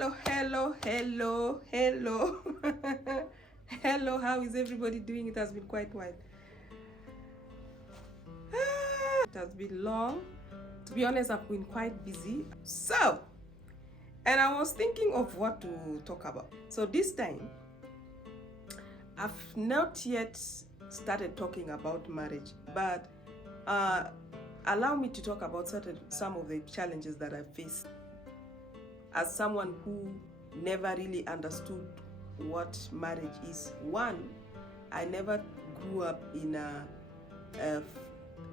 Hello, hello, hello, hello. Hello, how is everybody doing? It has been quite a while. It has been long. To be honest, I've been quite busy. And I was thinking of what to talk about. So this time, I've not yet started talking about marriage, but allow me to talk about some of the challenges that I faced as someone who never really understood what marriage is. One, I never grew up in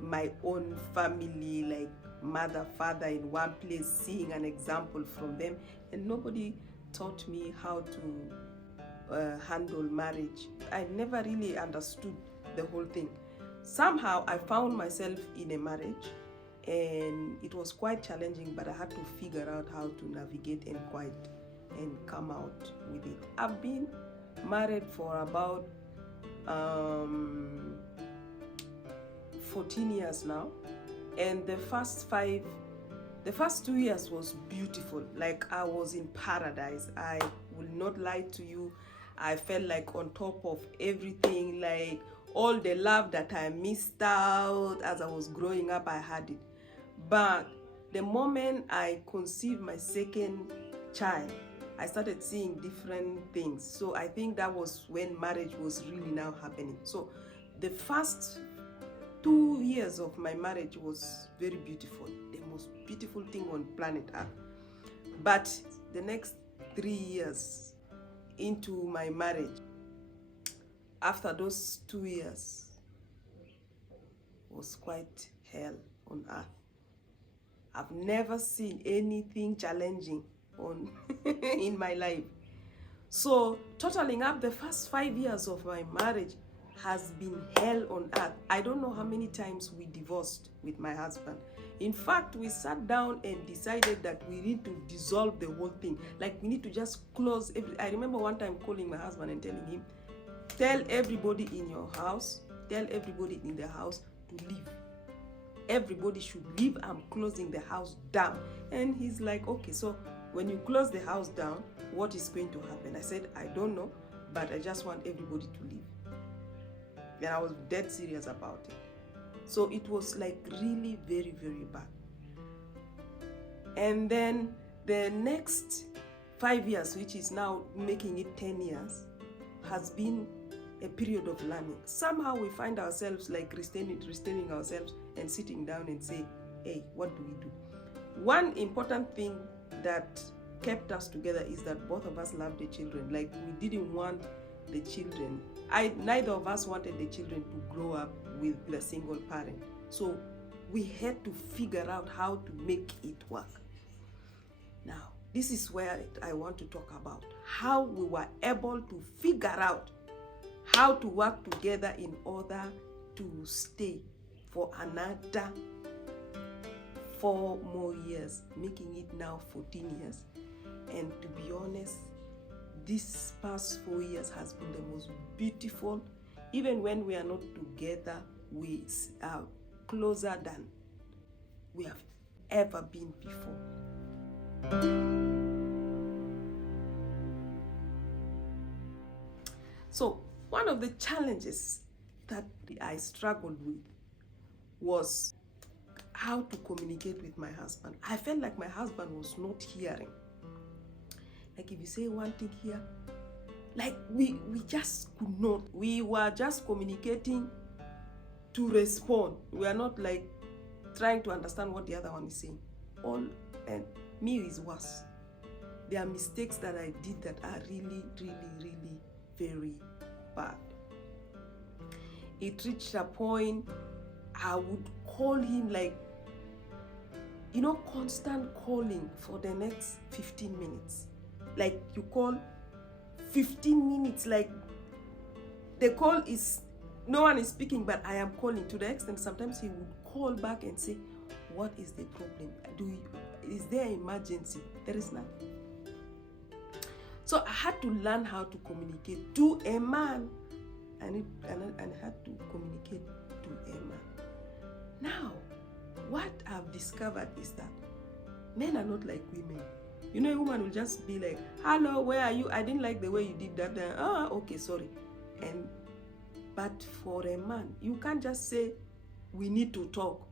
my own family, like mother, father in one place, seeing an example from them, and nobody taught me how to handle marriage. I never really understood the whole thing. Somehow I found myself in a marriage and it was quite challenging, but I had to figure out how to navigate and come out with it. I've been married for about 14 years now, and the first 2 years was beautiful. Like I was in paradise. I will not lie to you. I felt like on top of everything, like all the love that I missed out as I was growing up, I had it. But the moment I conceived my second child, I started seeing different things. So I think that was when marriage was really now happening. So the first 2 years of my marriage was very beautiful, the most beautiful thing on planet Earth. But the next 3 years into my marriage, after those 2 years, was quite hell on earth. I've never seen anything challenging in my life. So totaling up, the first 5 years of my marriage has been hell on earth. I don't know how many times we divorced with my husband. In fact, we sat down and decided that we need to dissolve the whole thing. Like we need to just close I remember one time calling my husband and telling him, tell everybody in your house, tell everybody in the house to leave. Everybody should leave. I'm closing the house down. And he's like, okay, so when you close the house down, what is going to happen? I said, I don't know, but I just want everybody to leave. And I was dead serious about it. So it was like really very, very bad. And then the next 5 years, which is now making it 10 years, has been a period of learning. Somehow we find ourselves like restraining ourselves and sitting down and say, hey, what do we do? One important thing that kept us together is that both of us loved the children. Like we didn't want the children. Neither of us wanted the children to grow up with a single parent. So we had to figure out how to make it work. Now, this is where I want to talk about how we were able to figure out how to work together in order to stay for another 4 more years, making it now 14 years. And to be honest, this past 4 years has been the most beautiful. Even when we are not together, we are closer than we have ever been before. So one of the challenges that I struggled with was how to communicate with my husband. I felt like my husband was not hearing. Like if you say one thing here, like we just could not. We were just communicating to respond. We are not like trying to understand what the other one is saying. And me is worse. There are mistakes that I did that are really, really, really very bad. It reached a point I would call him like, constant calling for the next 15 minutes. Like you call 15 minutes, like the call is, no one is speaking, but I am calling, to the extent sometimes he would call back and say, what is the problem? Is there an emergency? There is nothing. So I had to learn how to communicate to a man, and I had to communicate to a man. Now, what I've discovered is that men are not like women. You know, a woman will just be like, hello, where are you? I didn't like the way you did that. Okay, sorry. But for a man, you can't just say, we need to talk.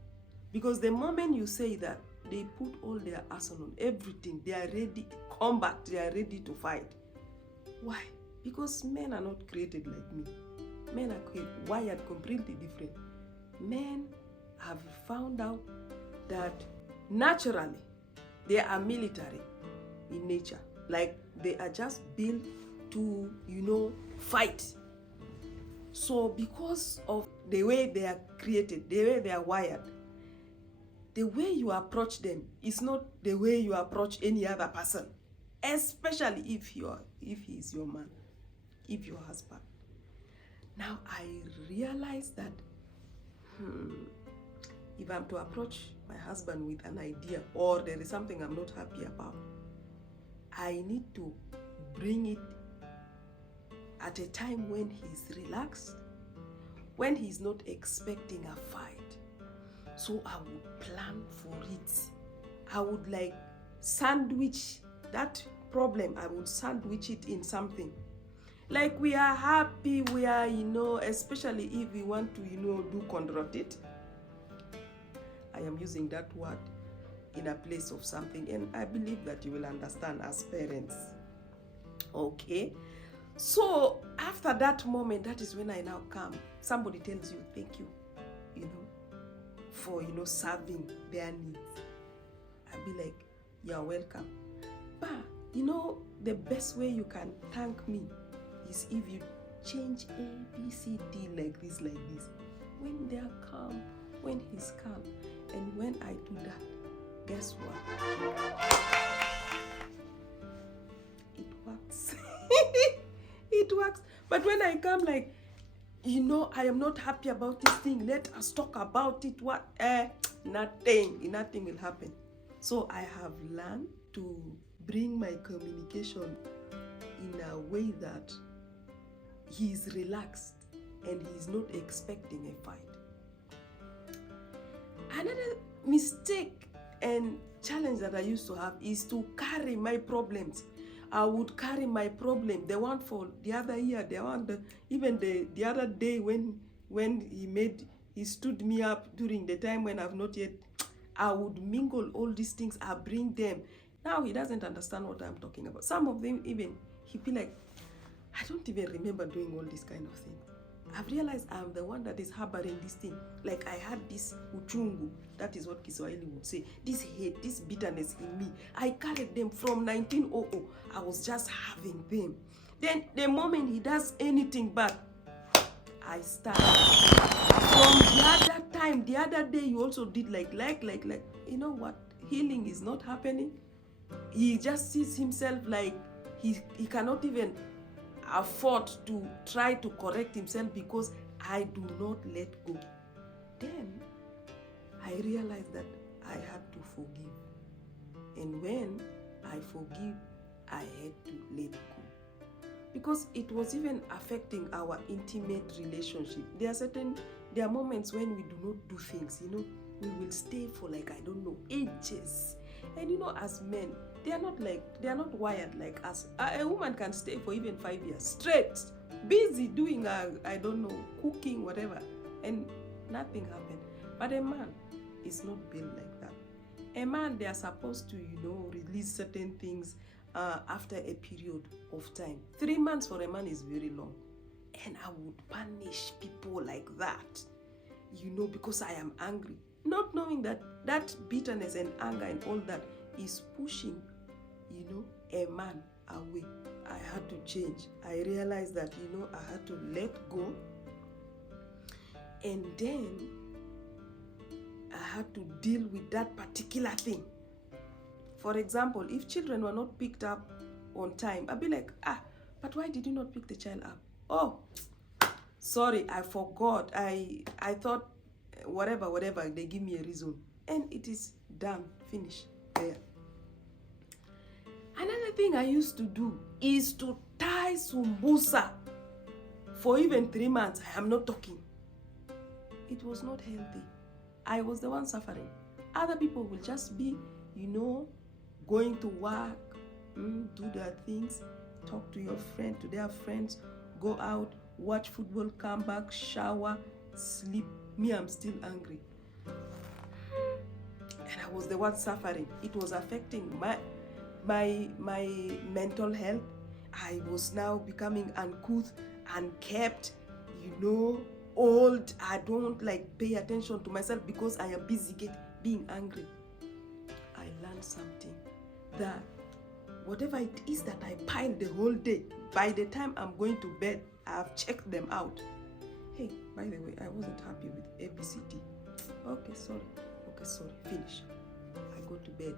Because the moment you say that, they put all their arsenal, everything. They are ready, combat, they are ready to fight. Why? Because men are not created like me. Men are wired completely different. Men have found out that naturally, they are military in nature. Like, they are just built to, fight. So because of the way they are created, the way they are wired, the way you approach them is not the way you approach any other person, especially if he is your man, if your husband. Now I realize that if I'm to approach my husband with an idea, or there is something I'm not happy about, I need to bring it at a time when he's relaxed, when he's not expecting a fight. So I would plan for it. I would sandwich that problem. I would sandwich it in something. Like, we are happy, we are, especially if we want to, do controt. I am using that word in a place of something, and I believe that you will understand as parents. Okay? So after that moment, that is when I now come. Somebody tells you, thank you, for, serving their needs. I'll be like, you're welcome. But, the best way you can thank me is if you change A, B, C, D like this. When they are calm, when he's calm, and when I do that, guess what? It works. It works. But when I come I am not happy about this thing, let us talk about it, nothing will happen. So I have learned to bring my communication in a way that he's relaxed and he's not expecting a fight. Another mistake and challenge that I used to have is to carry my problems. I would carry my problem, the one for the other year, even the other day when he stood me up during the time when I've not yet, I would mingle all these things, I bring them. Now he doesn't understand what I'm talking about. Some of them even, he be like, I don't even remember doing all this kind of thing. I've realized I'm the one that is harboring this thing. Like, I had this uchungu, that is what Kiswahili would say, this hate, this bitterness in me. I carried them from 1900. I was just having them. Then the moment he does anything bad, I start. From the other time, the other day, you also did like, you know what? Healing is not happening. He just sees himself like he cannot even afford to try to correct himself because I do not let go. Then I realized that I had to forgive. And when I forgive, I had to let go. Because it was even affecting our intimate relationship. There are moments when we do not do things, we will stay for ages. And as men, they are not wired like us. A woman can stay for even 5 years straight, busy doing, cooking, whatever, and nothing happened. But a man is not built like that. A man, they are supposed to, release certain things after a period of time. 3 months for a man is very long. And I would punish people like that, because I am angry. Not knowing that bitterness and anger and all that is pushing, a man away. I had to change. I realized that, I had to let go. And then I had to deal with that particular thing. For example, if children were not picked up on time, I'd be like, but why did you not pick the child up? Oh, sorry, I forgot. I thought whatever, they give me a reason. And it is done, finished, there. Another thing I used to do is to tie sumbusa for even 3 months. I am not talking. It was not healthy. I was the one suffering. Other people will just be, going to work, do their things, talk to your friend, to their friends, go out, watch football, come back, shower, sleep. Me, I'm still angry. And I was the one suffering. It was affecting my mental health. I was now becoming uncouth, unkept, old. I don't pay attention to myself because I am busy being angry. I learned something, that whatever it is that I pile the whole day, by the time I'm going to bed, I've checked them out. Hey, by the way, I wasn't happy with ABCD. Okay, sorry, finish. I go to bed.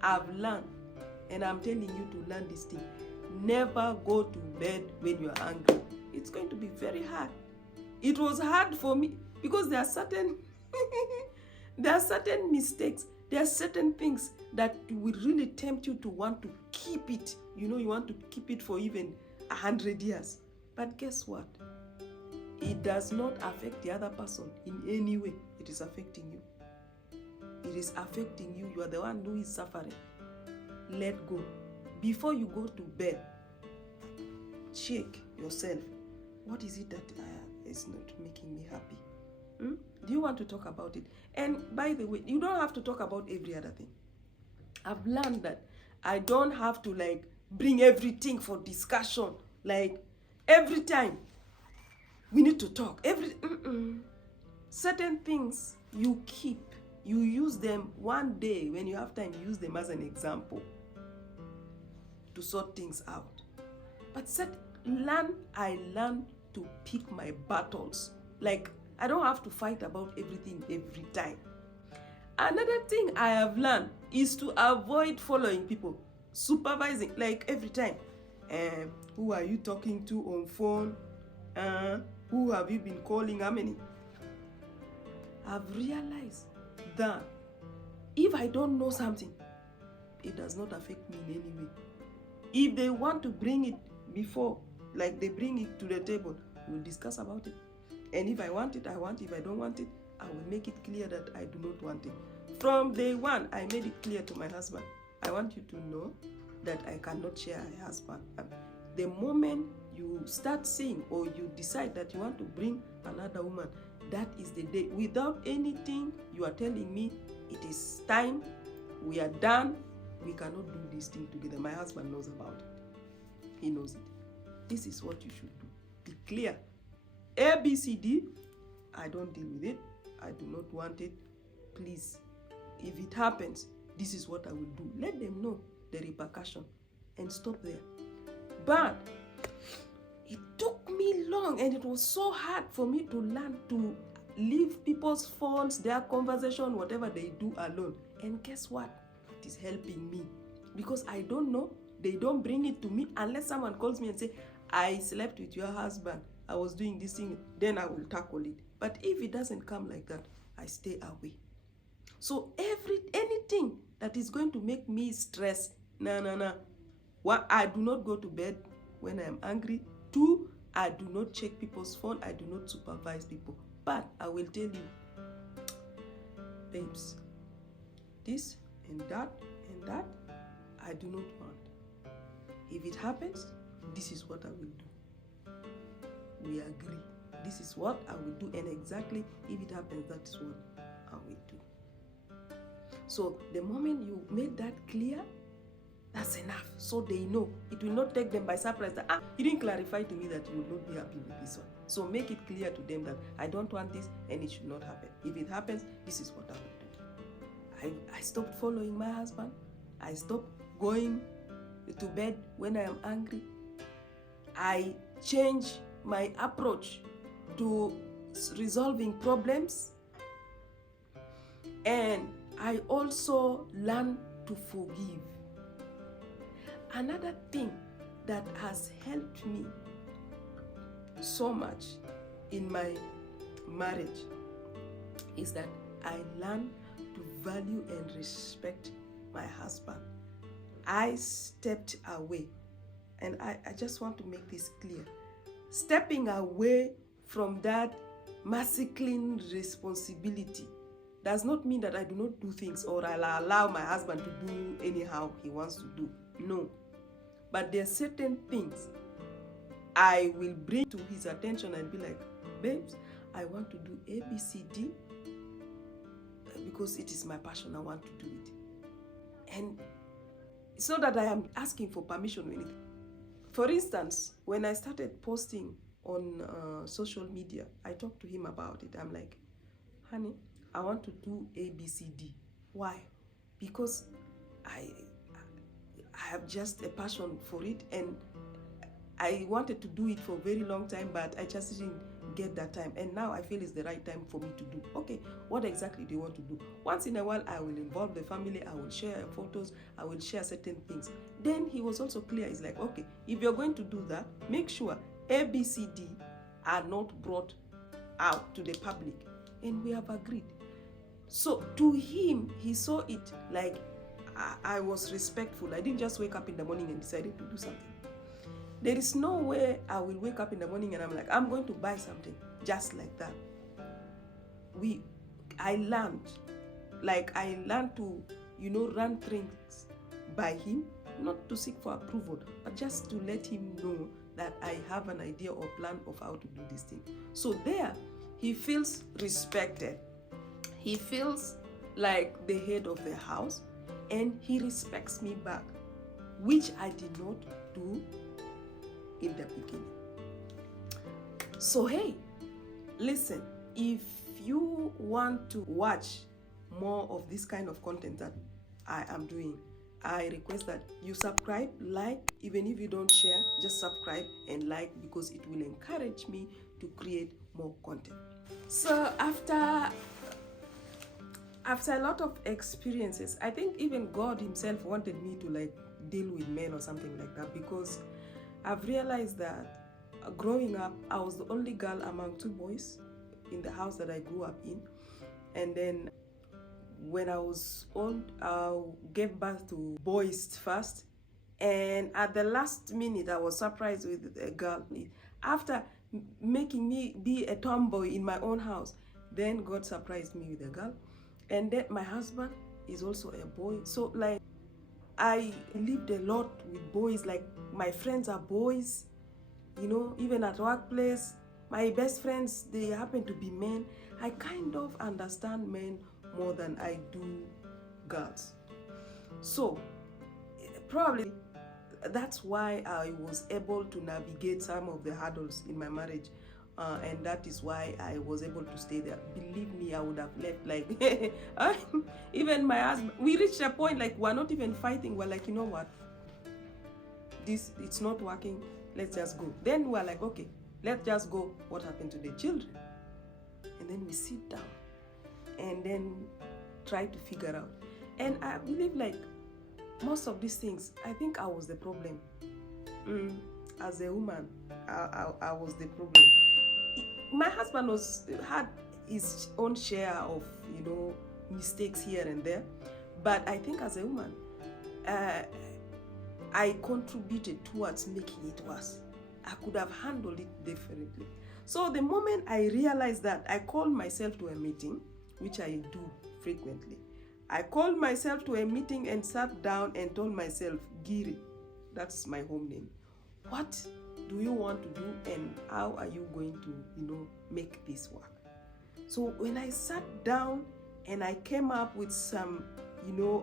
I've learned, and I'm telling you to learn this thing. Never go to bed when you're angry. It's going to be very hard. It was hard for me because there are certain mistakes. There are certain things that will really tempt you to want to keep it. You want to keep it for even 100 years. But guess what? It does not affect the other person in any way. It is affecting you. It is affecting you. You are the one who is suffering. Let go. Before you go to bed, check yourself. What is it that is not making me happy? Do you want to talk about it? And by the way, you don't have to talk about every other thing. I've learned that I don't have to bring everything for discussion. Every time we need to talk. Certain things you keep. You use them one day when you have time. Use them as an example to sort things out. But I learn to pick my battles. I don't have to fight about everything every time. Another thing I have learned is to avoid following people, supervising, every time. Who are you talking to on phone? Who have you been calling? How many? I've realized that if I don't know something, it does not affect me in any way. If they want to bring it before, they bring it to the table, we'll discuss about it. And if I want it, I want it. If I don't want it, I will make it clear that I do not want it. From day one, I made it clear to my husband. I want you to know that I cannot share a husband. The moment you start saying or you decide that you want to bring another woman, that is the day. Without anything, you are telling me it is time, we are done, we cannot do this thing together. My husband knows about it. He knows it. This is what you should do. Be clear. ABCD, I don't deal with it. I do not want it. Please, if it happens, this is what I will do. Let them know the repercussion and stop there. But it took me long, and it was so hard for me to learn to leave people's phones, their conversation, whatever they do alone. And guess what? It is helping me because I don't know. They don't bring it to me unless someone calls me and say, I slept with your husband. I was doing this thing. Then I will tackle it. But if it doesn't come like that, I stay away. So anything that is going to make me stress, no. I do not go to bed when I am angry. 2, I do not check people's phone. I do not supervise people. But I will tell you, babes, this and that, I do not want. If it happens, this is what I will do. We agree. This is what I will do, and exactly if it happens, that is what I will do. So the moment you made that clear, that's enough. So they know. It will not take them by surprise that, you didn't clarify to me that you will not be happy with this one. So make it clear to them that I don't want this and it should not happen. If it happens, this is what I will do. I stopped following my husband. I stopped going to bed when I am angry. I changed my approach to resolving problems. And I also learned to forgive. Another thing that has helped me so much in my marriage is that I learned to value and respect my husband. I stepped away, and I just want to make this clear. Stepping away from that masculine responsibility does not mean that I do not do things or I'll allow my husband to do anyhow he wants to do. No. But there are certain things I will bring to his attention and be like, babes, I want to do A, B, C, D because it is my passion. I want to do it. And it's not that I am asking for permission or anything. For instance, when I started posting on social media, I talked to him about it. I'm like, honey, I want to do A, B, C, D. Why? Because I have just a passion for it, and I wanted to do it for a very long time, but I just didn't get that time. And now I feel it's the right time for me to do. Okay, what exactly do you want to do? Once in a while, I will involve the family. I will share photos. I will share certain things. Then he was also clear. He's like, okay, if you're going to do that, make sure A, B, C, D are not brought out to the public. And we have agreed. So to him, he saw it like I was respectful. I didn't just wake up in the morning and decided to do something. There is no way I will wake up in the morning and I'm like, I'm going to buy something just like that. I learned to, run things by him, not to seek for approval, but just to let him know that I have an idea or plan of how to do this thing. So there, he feels respected. He feels like the head of the house, and he respects me back, which I did not do in the beginning. So hey, listen, if you want to watch more of this kind of content that I am doing, I request that you subscribe, like, even if you don't share, just subscribe and like, because it will encourage me to create more content. So after a lot of experiences, I think even God himself wanted me to deal with men or something like that, because I've realized that growing up, I was the only girl among two boys in the house that I grew up in. And then when I was old, I gave birth to boys first. And at the last minute, I was surprised with a girl. After making me be a tomboy in my own house, then God surprised me with a girl. And then my husband is also a boy. So I lived a lot with boys. My friends are boys, even at workplace. My best friends, they happen to be men. I kind of understand men more than I do girls. So probably that's why I was able to navigate some of the hurdles in my marriage. And that is why I was able to stay there. Believe me, I would have left. Even my husband, we reached a point we're not even fighting. We're like, you know what? It's not working. Let's just go. Then we're like, okay, let's just go. What happened to the children? And then we sit down and then try to figure out. And I believe most of these things, I think I was the problem. As a woman, I was the problem. My husband had his own share of, mistakes here and there. But I think as a woman, I contributed towards making it worse. I could have handled it differently. So the moment I realized that, I called myself to a meeting, which I do frequently. I called myself to a meeting and sat down and told myself, Giri, that's my home name. What do you want to do and how are you going to, make this work? So when I sat down and I came up with some,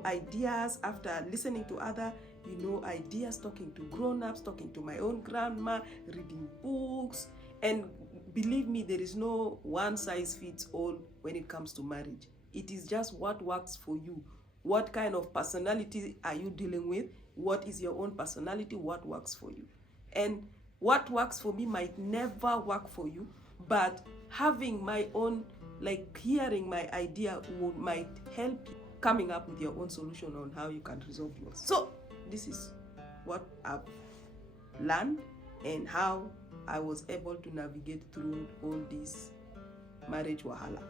ideas after listening to other, ideas, talking to grown-ups, talking to my own grandma, reading books. And believe me, there is no one size fits all when it comes to marriage. It is just what works for you. What kind of personality are you dealing with? What is your own personality? What works for you? And what works for me might never work for you, but having my own, hearing my idea might help you coming up with your own solution on how you can resolve yours. So this is what I've learned and how I was able to navigate through all this marriage wahala.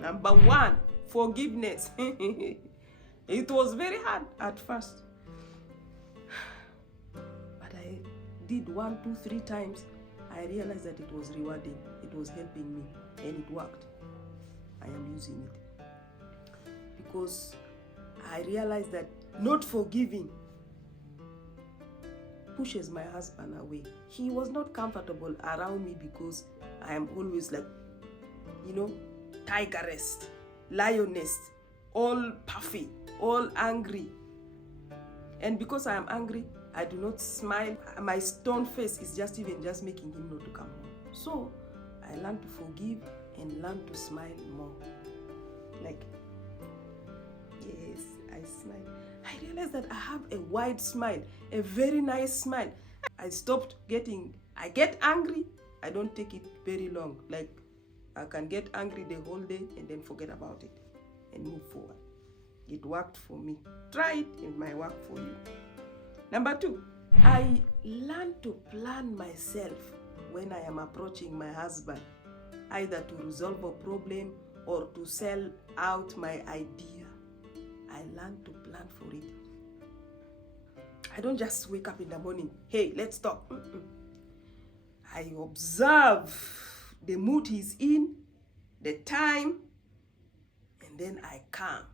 Number one, forgiveness. It was very hard at first. But I did 1, 2, 3 times. I realized that it was rewarding. It was helping me and it worked. I am using it. because I realized that not forgiving pushes my husband away. He was not comfortable around me because I am always like, tigeress, lioness, all puffy, all angry. And because I am angry, I do not smile. My stone face is just making him not to come home. So I learned to forgive and learn to smile more. Like, yes, I smile. I realized that I have a wide smile, a very nice smile. I get angry. I don't take it very long. Like, I can get angry the whole day and then forget about it and move forward. It worked for me. Try it, it might work for you. Number 2, I learned to plan myself when I am approaching my husband, either to resolve a problem or to sell out my idea. I learned to plan for it. I don't just wake up in the morning, hey, let's talk. I observe the mood he's in, the time, and then I come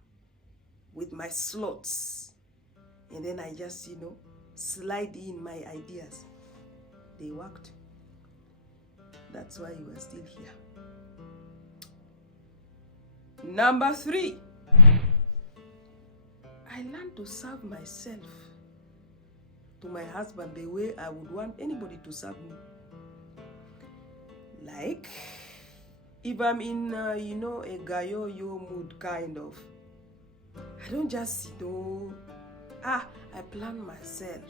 with my slots. And then I just, slide in my ideas. They worked. That's why you are still here. Number 3, I learned to serve myself to my husband the way I would want anybody to serve me. Like, if I'm in, a gayo-yo mood kind of, I don't just, I plan myself.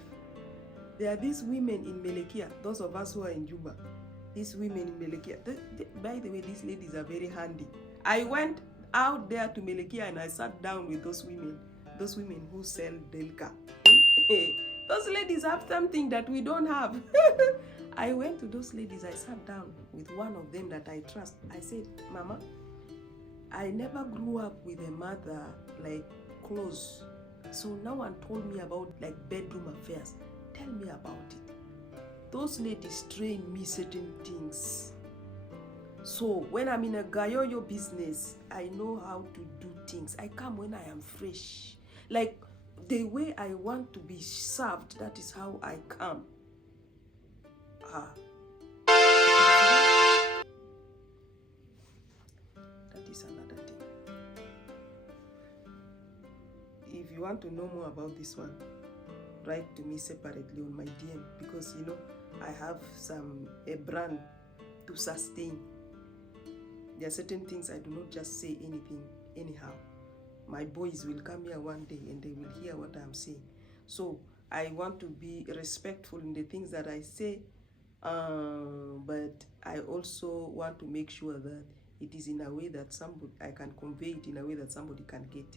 There are these women in Melekia, those of us who are in Juba, these women in Melekia. By the way, these ladies are very handy. I went out there to Melekia and I sat down with those women who sell Delka. Those ladies have something that we don't have. I went to those ladies, I sat down with one of them that I trust. I said, Mama, I never grew up with a mother like close. So no one told me about like bedroom affairs. Tell me about it. Those ladies train me certain things. So when I'm in a gayoyo business, I know how to do things. I come when I am fresh. Like the way I want to be served, that is how I come. That is another thing. If you want to know more about this one, write to me separately on my DM, because I have a brand to sustain. There are certain things I do not just say anything anyhow. My boys will come here one day and they will hear what I'm saying. So I want to be respectful in the things that I say, but I also want to make sure that it is in a way that I can convey it in a way that somebody can get.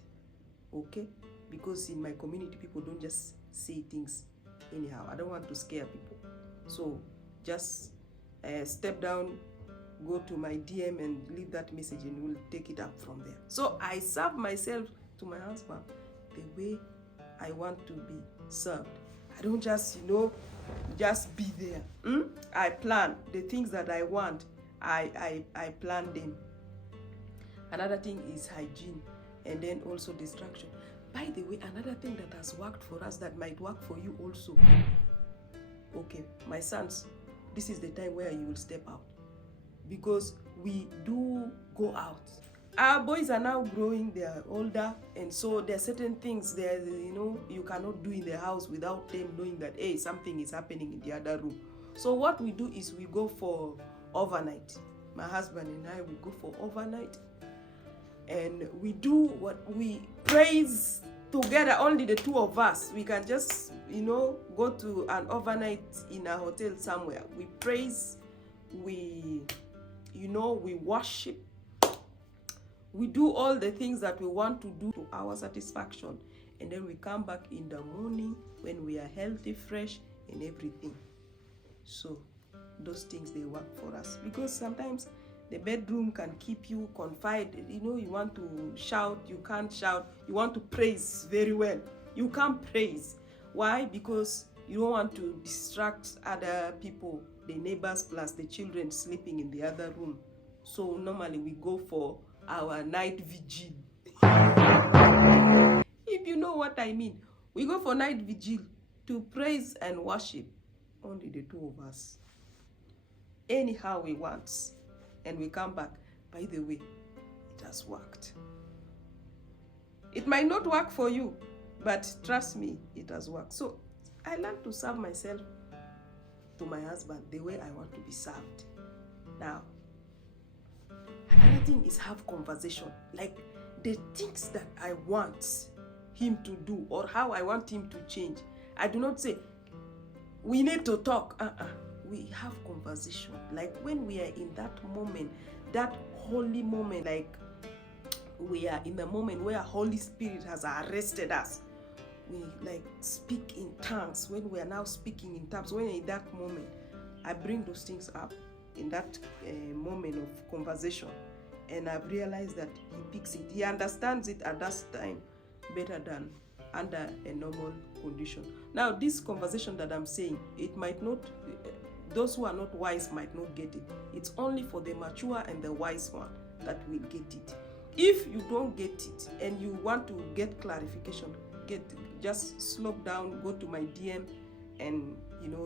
Okay? Because in my community, people don't just say things anyhow. I don't want to scare people. So just step down, go to my DM and leave that message and we'll take it up from there. So I serve myself to my husband the way I want to be served. I don't just, just be there. I plan the things that I want. I plan them. Another thing is hygiene, and then also distraction. By the way, another thing that has worked for us that might work for you also. Okay, my sons, this is the time where you will step out, because we do go out. Our boys are now growing, they are older, and so there are certain things there, you cannot do in the house without them knowing that, hey, something is happening in the other room. So what we do is we go for overnight. My husband and I will go for overnight, and we do what we praise together, only the two of us. We can just, go to an overnight in a hotel somewhere. We praise, we worship, we do all the things that we want to do to our satisfaction, and then we come back in the morning when we are healthy, fresh, and everything. So those things, they work for us, because sometimes the bedroom can keep you confined. You want to shout, you can't shout. You want to praise very well, you can't praise. Why? Because you don't want to distract other people, the neighbors plus the children sleeping in the other room. So normally we go for our night vigil. you know what I mean. We go for night vigil to praise and worship. Only the two of us. Anyhow we want. And we come back. By the way, it has worked. It might not work for you, but trust me, it has worked. So I learned to serve myself to my husband the way I want to be served. Now, another thing is have conversation. Like the things that I want him to do or how I want him to change. I do not say, we need to talk. We have conversation. Like when we are in that moment, that holy moment, like we are in the moment where Holy Spirit has arrested us. We like speak in tongues. When we are now speaking in tongues, when in that moment, I bring those things up in that moment of conversation, and I've realized that he picks it. He understands it at that time better than under a normal condition. Now, this conversation that I'm saying, it might not, those who are not wise might not get it. It's only for the mature and the wise one that will get it. If you don't get it and you want to get clarification, just slope down, go to my DM and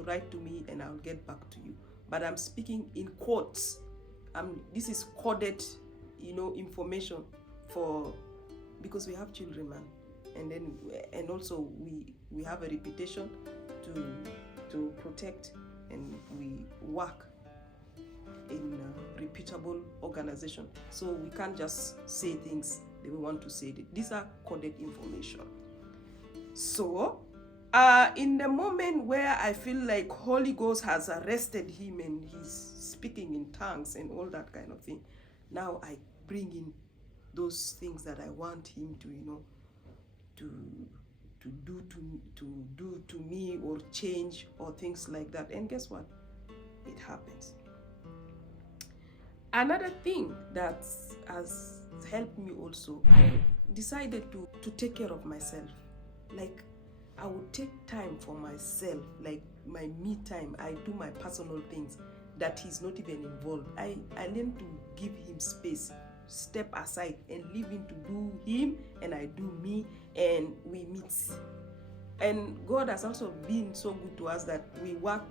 write to me and I'll get back to you. But I'm speaking in quotes. This is coded information because we have children, man. And also we have a reputation to protect, and we work in a reputable organization. So we can't just say things that we want to say. These are coded information. So in the moment where I feel like Holy Ghost has arrested him and he's speaking in tongues and all that kind of thing, now I bring in those things that I want him to do to me or change or things like that. And guess what? It happens. Another thing that has helped me also, I decided to take care of myself. Like I would take time for myself, like my me time. I do my personal things that he's not even involved. I learned to give him space, step aside and leave him to do him, and I do me, and we meet. And God has also been so good to us that we work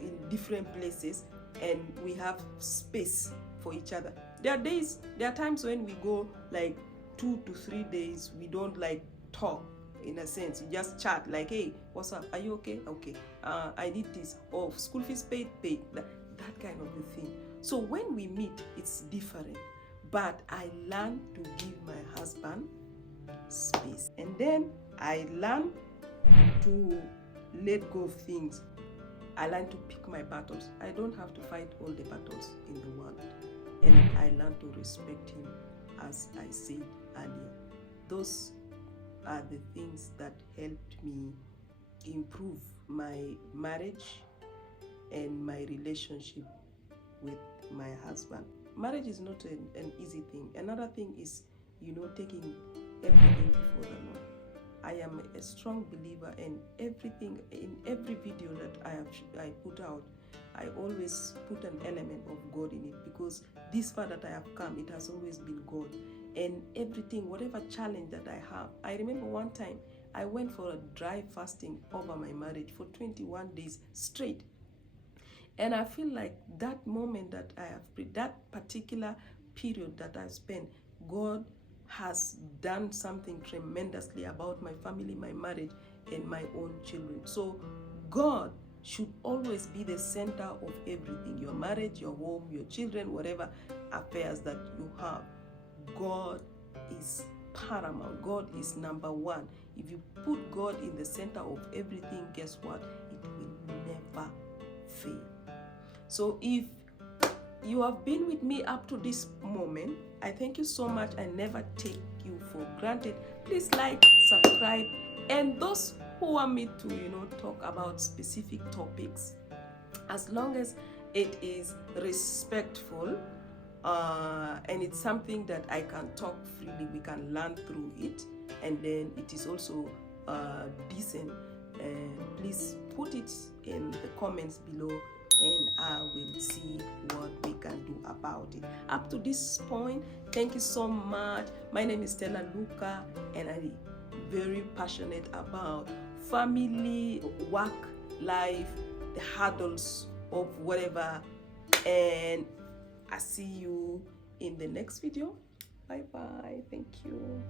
in different places and we have space for each other. There are times when we go like 2 to 3 days, we don't like talk in a sense. You just chat like, hey, what's up? Are you okay? Okay. I need this. Oh, school fees paid. That kind of a thing. So when we meet, it's different. But I learned to give my husband space. And then I learned to let go of things. I learned to pick my battles. I don't have to fight all the battles in the world. And I learned to respect him, as I said earlier. Those are the things that helped me improve my marriage and my relationship with my husband. Marriage is not an easy thing. Another thing is, taking everything before the Lord. I am a strong believer, and everything in every video that I put out, I always put an element of God in it, because this far that I have come, it has always been God. And everything, whatever challenge that I have, I remember one time I went for a dry fasting over my marriage for 21 days straight. And I feel like that moment that I have, that particular period that I spent, God has done something tremendously about my family, my marriage, and my own children. So God should always be the center of everything. Your marriage, your home, your children, whatever affairs that you have. God is paramount. God is number one. If you put God in the center of everything, guess what? It will never fail. So if you have been with me up to this moment, I thank you so much. I never take you for granted. Please like, subscribe, and those who want me to talk about specific topics, as long as it is respectful and it's something that I can talk freely, we can learn through it, and then it is also decent, please put it in the comments below and I will see what we can do about it. Up to this point, thank you so much. My name is Stella Luca, and very passionate about family, work, life, the hurdles of whatever. And I see you in the next video. Bye bye. Thank you.